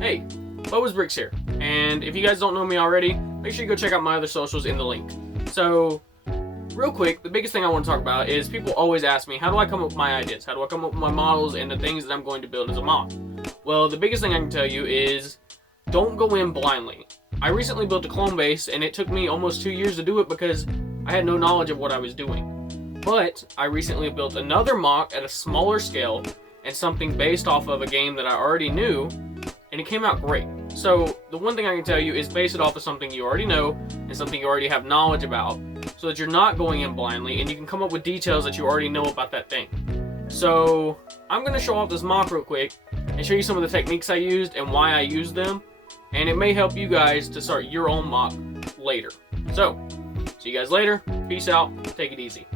Hey, Boba's Bricks here, and if you guys don't know me already, make sure you go check out my other socials in the link. So, real quick, the biggest thing I want to talk about is people always ask me, how do I come up with my ideas? How do I come up with my models and the things that I'm going to build as a mod? Well, the biggest thing I can tell you is, don't go in blindly. I recently built a clone base, and it took me almost 2 years to do it because I had no knowledge of what I was doing. But I recently built another mock at a smaller scale, and something based off of a game that I already knew, and it came out great. So the one thing I can tell you is base it off of something you already know and something you already have knowledge about, so that you're not going in blindly and you can come up with details that you already know about that thing. So I'm going to show off this mock real quick and show you some of the techniques I used and why I used them, and it may help you guys to start your own mock later. So see you guys later. Peace out. Take it easy.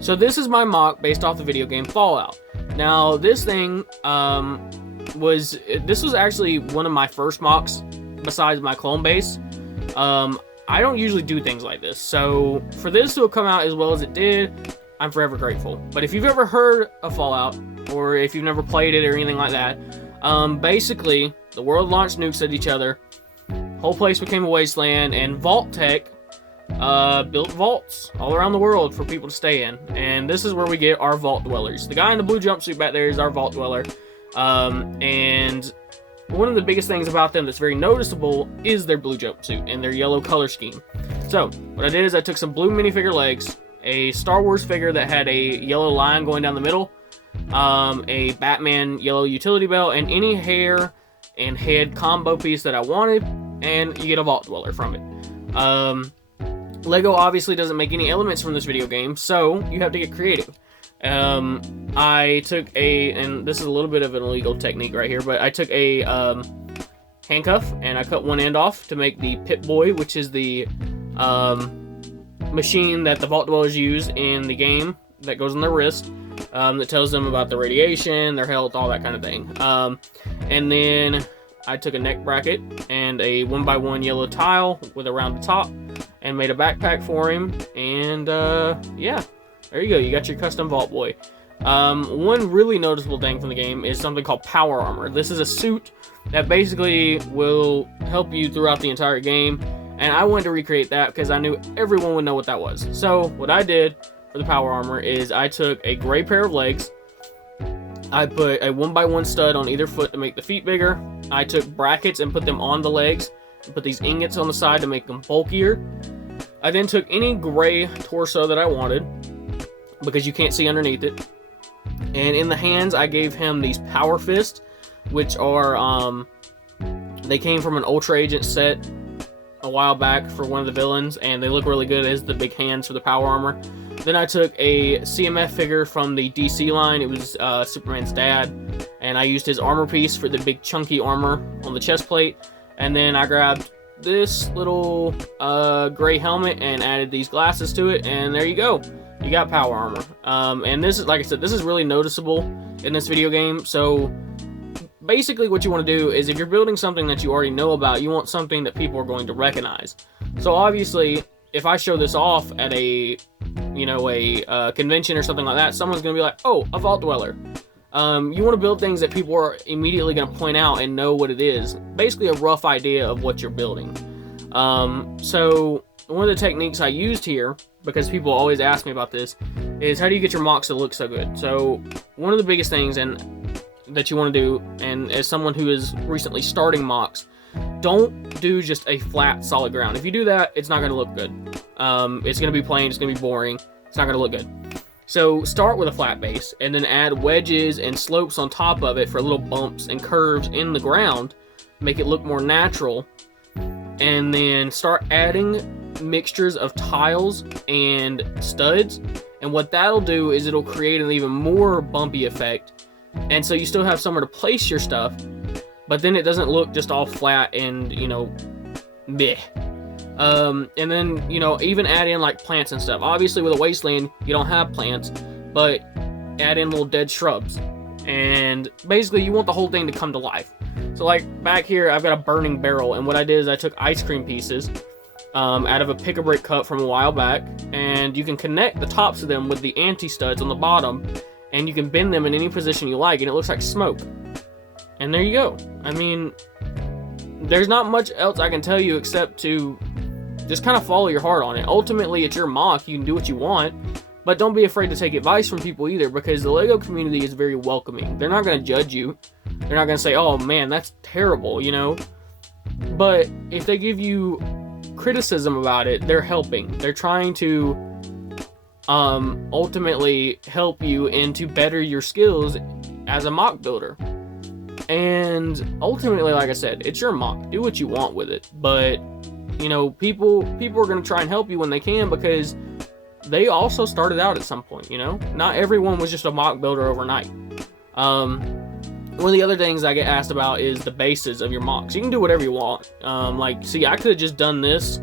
So this is my mock based off the video game Fallout. Now this thing was actually one of my first mocks besides my clone base. I don't usually do things like this, so for this to have come out as well as it did, I'm forever grateful. But if you've ever heard of Fallout, or if you've never played it or anything like that, basically the world launched nukes at each other, whole place became a wasteland, and Vault Tech built vaults all around the world for people to stay in, and this is where we get our vault dwellers. The guy in the blue jumpsuit back there is our vault dweller, and one of the biggest things about them that's very noticeable is their blue jumpsuit and their yellow color scheme. So what I did is I took some blue minifigure legs, a Star Wars figure that had a yellow line going down the middle, a Batman yellow utility belt, and any hair and head combo piece that I wanted, and you get a vault dweller from it. Lego obviously doesn't make any elements from this video game, so you have to get creative. I took and this is a little bit of an illegal technique right here, but I took a handcuff and I cut one end off to make the Pip-Boy, which is the machine that the Vault Dwellers use in the game that goes on their wrist, that tells them about the radiation, their health, all that kind of thing. And then I took a neck bracket and a 1x1 yellow tile with a rounded top and made a backpack for him, and yeah, there you go, you got your custom Vault Boy. One really noticeable thing from the game is something called power armor. This is a suit that basically will help you throughout the entire game, and I wanted to recreate that because I knew everyone would know what that was. So what I did for the power armor is I took a gray pair of legs, I put a 1x1 stud on either foot to make the feet bigger, I took brackets and put them on the legs, and put these ingots on the side to make them bulkier. I then took any gray torso that I wanted, because you can't see underneath it, and in the hands I gave him these power fists, which are they came from an Ultra Agent set a while back for one of the villains, and they look really good as the big hands for the power armor. Then I took a CMF figure from the DC line. It was Superman's dad, and I used his armor piece for the big chunky armor on the chest plate. And then I grabbed this little gray helmet and added these glasses to it, and there you go. You got power armor. And this is, like I said, this is really noticeable in this video game. So basically what you want to do is, if you're building something that you already know about, you want something that people are going to recognize. So obviously, if I show this off at a convention or something like that, someone's going to be like, oh, a Vault Dweller. You want to build things that people are immediately going to point out and know what it is. Basically a rough idea of what you're building. So one of the techniques I used here, because people always ask me about this, is how do you get your mocks to look so good? So one of the biggest things that you want to do, and as someone who is recently starting mocks, don't do just a flat solid ground. If you do that, it's not going to look good. It's going to be plain, it's going to be boring, it's not going to look good. So start with a flat base, and then add wedges and slopes on top of it for little bumps and curves in the ground, make it look more natural, and then start adding mixtures of tiles and studs, and what that'll do is it'll create an even more bumpy effect, and so you still have somewhere to place your stuff, but then it doesn't look just all flat and, meh. And then, even add in like plants and stuff. Obviously with a wasteland, you don't have plants, but add in little dead shrubs. And basically you want the whole thing to come to life. So like back here, I've got a burning barrel, and what I did is I took ice cream pieces out of a pick-a-brick cup from a while back, and you can connect the tops of them with the anti-studs on the bottom, and you can bend them in any position you like, and it looks like smoke. And there you go. I mean, there's not much else I can tell you except to just kind of follow your heart on it. Ultimately, it's your MOC. You can do what you want, but don't be afraid to take advice from people either, because the LEGO community is very welcoming. They're not going to judge you. They're not going to say, oh man, that's terrible, you know? But if they give you criticism about it, they're helping. They're trying to ultimately help you and to better your skills as a MOC builder. And ultimately, like I said, it's your MOC. Do what you want with it. But, you know, people are going to try and help you when they can, because they also started out at some point, you know? Not everyone was just a MOC builder overnight. One of the other things I get asked about is the bases of your MOCs. You can do whatever you want. Like, see, I could have just done this,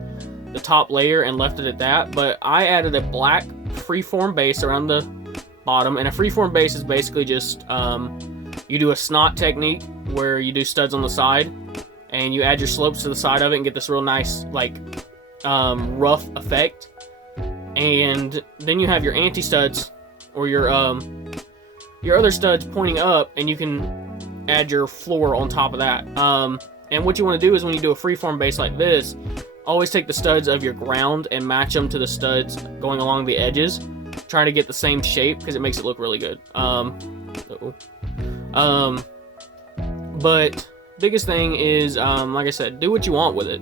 the top layer, and left it at that, but I added a black freeform base around the bottom, and a freeform base is basically just, you do a snot technique, where you do studs on the side, and you add your slopes to the side of it and get this real nice, like, rough effect. And then you have your anti-studs, or your other studs pointing up, and you can add your floor on top of that. And what you want to do is, when you do a freeform base like this, always take the studs of your ground and match them to the studs going along the edges. Try to get the same shape, because it makes it look really good. But biggest thing is, like I said, do what you want with it.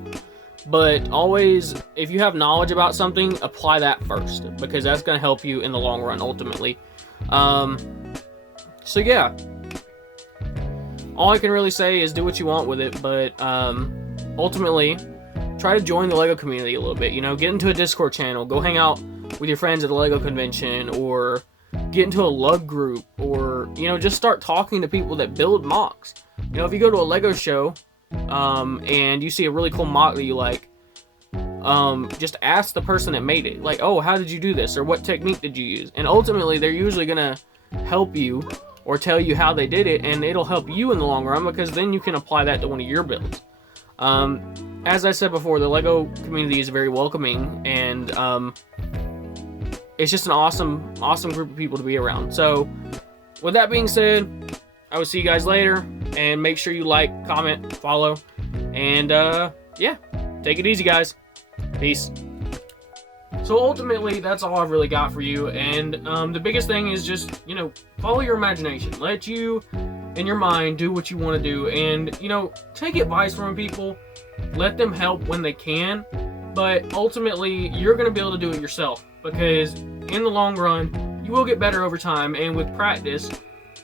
But always, if you have knowledge about something, apply that first, because that's going to help you in the long run, ultimately. So yeah, all I can really say is do what you want with it, but ultimately, try to join the LEGO community a little bit. You know, get into a Discord channel, go hang out with your friends at the LEGO convention, or get into a lug group, or, you know, just start talking to people that build MOCs. You know, if you go to a LEGO show, and you see a really cool MOC that you like, just ask the person that made it, like, oh, how did you do this, or what technique did you use? And ultimately, they're usually gonna help you or tell you how they did it, and it'll help you in the long run, because then you can apply that to one of your builds. As I said before, the LEGO community is very welcoming, and it's just an awesome group of people to be around. So, with that being said, I will see you guys later, and make sure you like, comment, follow, and yeah, take it easy, guys. Peace. So ultimately, that's all I've really got for you, and the biggest thing is just, you know, follow your imagination. Let you, in your mind, do what you want to do, and, you know, take advice from people. Let them help when they can, but ultimately, you're going to be able to do it yourself, because in the long run, you will get better over time, and with practice.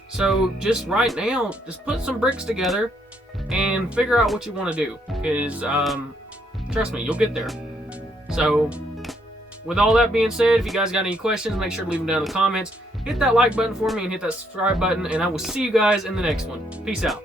So just right now, just put some bricks together and figure out what you want to do, because trust me, you'll get there. So with all that being said, if you guys got any questions, make sure to leave them down in the comments. Hit that like button for me and hit that subscribe button, and I will see you guys in the next one. Peace out.